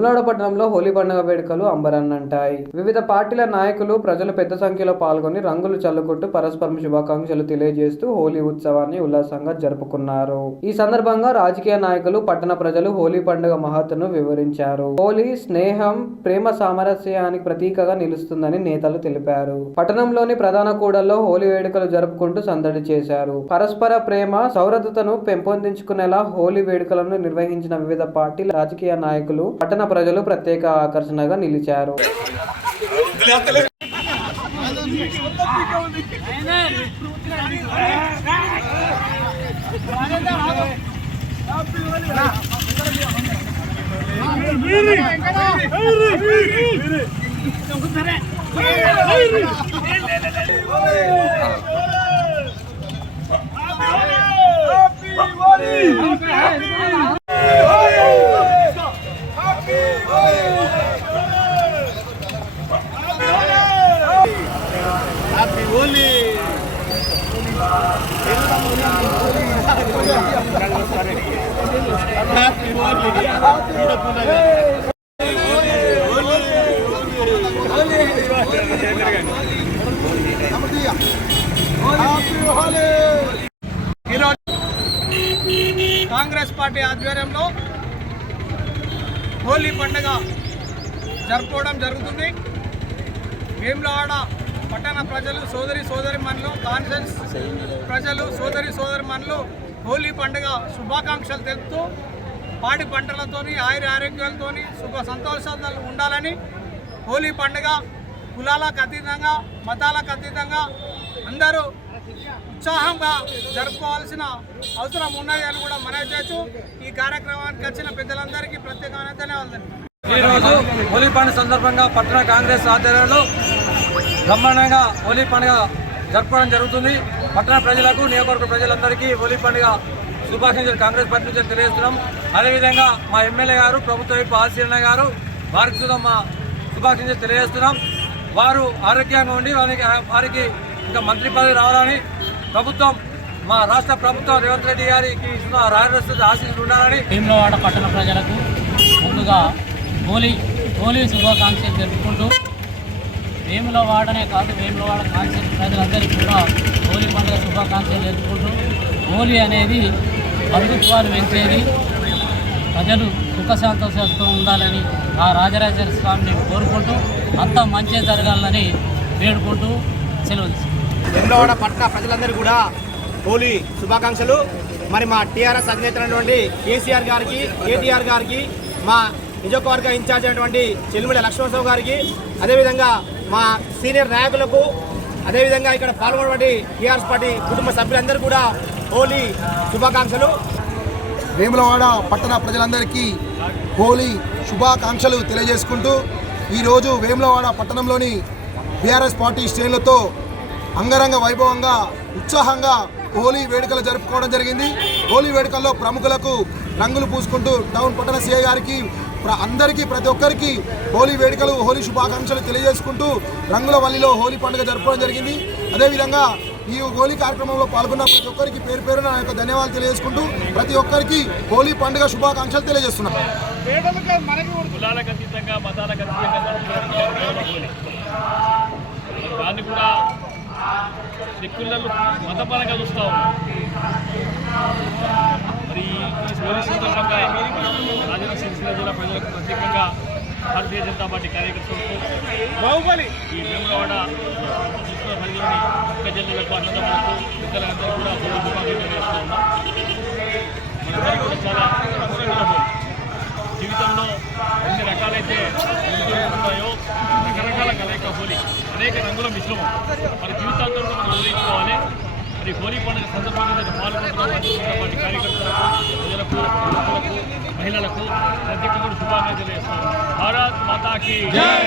వేములవాడ పట్టణంలో హోలీ పండుగ వేడుకలు అంబరాన్నంటాయి. వివిధ పార్టీల నాయకులు, ప్రజలు పెద్ద సంఖ్యలో పాల్గొని రంగులు చల్లుకుంటూ పరస్పరం శుభాకాంక్షలు తెలియజేస్తూ హోలీ ఉత్సవాన్ని ఉల్లాసంగా జరుపుకున్నారు. ఈ సందర్భంగా రాజకీయ నాయకులు, పట్టణ ప్రజలు హోలీ పండుగ మహత్తును వివరించారు. హోలీ స్నేహం, ప్రేమ, సామరస్యానికి ప్రతీకగా నిలుస్తుందని నేతలు తెలిపారు. పట్టణంలోని ప్రధాన కూడల్లో హోలీ వేడుకలు జరుపుకుంటూ సందడి చేశారు. పరస్పర ప్రేమ, సౌరతను పెంపొందించుకునేలా హోలీ వేడుకలను నిర్వహించిన వివిధ పార్టీల రాజకీయ నాయకులు, పట్టణ ప్రజలు ప్రత్యేక ఆకర్షణగా నిలిచారు. కాంగ్రెస్ పార్టీ ఆధ్వర్యంలో హోలీ పండుగ జరుపుకోవడం జరుగుతుంది. వేములవాడ పట్టణ ప్రజలు, సోదరిమణులు, కాన్ఫరెన్స్ ప్రజలు, సోదరిమణులు హోలీ పండుగ శుభాకాంక్షలు తెలుపుతూ పాడి పంటలతోని, ఆరోగ్యాలతోని సుఖ సంతోషాలు ఉండాలని, హోలీ పండుగ కులాలకు అతీతంగా, మతాలకు అతీతంగా అందరూ ఉత్సాహంగా జరుపుకోవాల్సిన అవసరం ఉన్నది అని కూడా మనవి చేస్తూ ఈ కార్యక్రమానికి వచ్చిన పెద్దలందరికీ ప్రత్యేకమైన ధన్యవాదాలు. ఈరోజు హోలీ పండుగ సందర్భంగా పట్టణ కాంగ్రెస్ ఆధ్వర్యంలో బ్రహ్మాండంగా హోలీ పండుగ జరుపుకోవడం జరుగుతుంది. పట్టణ ప్రజలకు, నియోజకవర్గ ప్రజలందరికీ హోలీ పండుగ శుభాకాంక్షలు కాంగ్రెస్ పార్టీ నుంచి తెలియజేస్తున్నాం. అదేవిధంగా మా ఎమ్మెల్యే గారు, ప్రభుత్వ వైపు ఆశీర్ణ గారు, వారికి కూడా మా శుభాకాంక్షలు తెలియజేస్తున్నాం. వారు ఆరోగ్యంగా ఉండి వారికి ఇంకా మంత్రి పదవి రావాలని, ప్రభుత్వం, మా రాష్ట్ర ప్రభుత్వం రేవంత్ రెడ్డి గారికి రాజస్థాన్ ఆశీస్సులు ఉండాలని. వేములవాడ పట్టణ ప్రజలకు ముందుగా హోలీ శుభాకాంక్షలు జరుపుకుంటూ, వేములవాడనే కాదు వేములవాడ కాన్సెప్ట్ ప్రజలందరికీ కూడా హోలీ పండుగ శుభాకాంక్షలు జరుపుకుంటూ, హోలీ అనేది బంధుత్వాలు పెంచేది, ప్రజలు సుఖ సంతోషాలతో ఉండాలని ఆ రాజరాజేశ్వర స్వామిని కోరుకుంటూ అంతా మంచి జరగాలని వేడుకుంటూ సెలవు. వేములవాడ పట్టణ ప్రజలందరూ కూడా హోలీ శుభాకాంక్షలు. మరి మా టీఆర్ఎస్ అధినేత అయినటువంటి కేసీఆర్ గారికి, కేటీఆర్ గారికి, మా నియోజకవర్గ ఇన్ఛార్జ్ అయినటువంటి చెల్లిమిళ్ళ లక్ష్మణరావు గారికి, అదేవిధంగా మా సీనియర్ నాయకులకు, అదేవిధంగా ఇక్కడ పాల్గొన్నటువంటి టీఆర్ఎస్ పార్టీ కుటుంబ సభ్యులందరూ కూడా హోలీ శుభాకాంక్షలు. వేములవాడ పట్టణ ప్రజలందరికీ హోలీ శుభాకాంక్షలు తెలియజేసుకుంటూ, ఈరోజు వేములవాడ పట్టణంలోని బీఆర్ఎస్ పార్టీ శ్రేణులతో అంగరంగ వైభవంగా, ఉత్సాహంగా హోలీ వేడుకలు జరుపుకోవడం జరిగింది. హోలీ వేడుకల్లో ప్రముఖులకు రంగులు పూసుకుంటూ టౌన్ పట్టణ సిఐ గారికి, అందరికీ, ప్రతి ఒక్కరికి హోలీ వేడుకలు, హోలీ శుభాకాంక్షలు తెలియజేసుకుంటూ రంగుల వల్లిలో హోలీ పండుగ జరుపుకోవడం జరిగింది. అదేవిధంగా ఈ హోలీ కార్యక్రమంలో పాల్గొన్న ప్రతి ఒక్కరికి పేరు పేరున నా యొక్క ధన్యవాదాలు తెలియజేసుకుంటూ ప్రతి ఒక్కరికి హోలీ పండుగ శుభాకాంక్షలు తెలియజేస్తున్నాను. దాన్ని కూడా సెక్యులర్లు మతపరంగా చూస్తూ ఉన్నారు. మరి ఈ హోలీ సందర్భంగా రాజన్న సిరిసిల్ల జిల్లా ప్రజలకు, ప్రత్యేకంగా భారతీయ జనతా పార్టీ కార్యకర్తలకు, ఈ వేములవాడ పరిధిలోని ఒక్క జిల్లాలకు, అన్నదమ్ములకు, ఇతరులందరూ కూడా హోలీ శుభాకాంక్షలు తెలియజేస్తూ ఉన్నాం. మనందరికీ కూడా చాలా అమూల్యమైన హోలీ. జీవితంలో ఎన్ని రకాలైతే ఉంటాయో రకరకాల కలయిక హోలీ, అనేక రంగుల మిశ్రమం. మరి జీవితాంతం మనం హోలీకోవాలి. మరి హోలీ పండుగ సందర్భంగా పాల్గొంటున్న పార్టీ కార్యకర్తలకు, ప్రజలకు, యువకులకు, మహిళలకు ప్రత్యేకంగా శుభాకాంక్షలు తెలియజేస్తాం. భారత్ మాతాకి జై.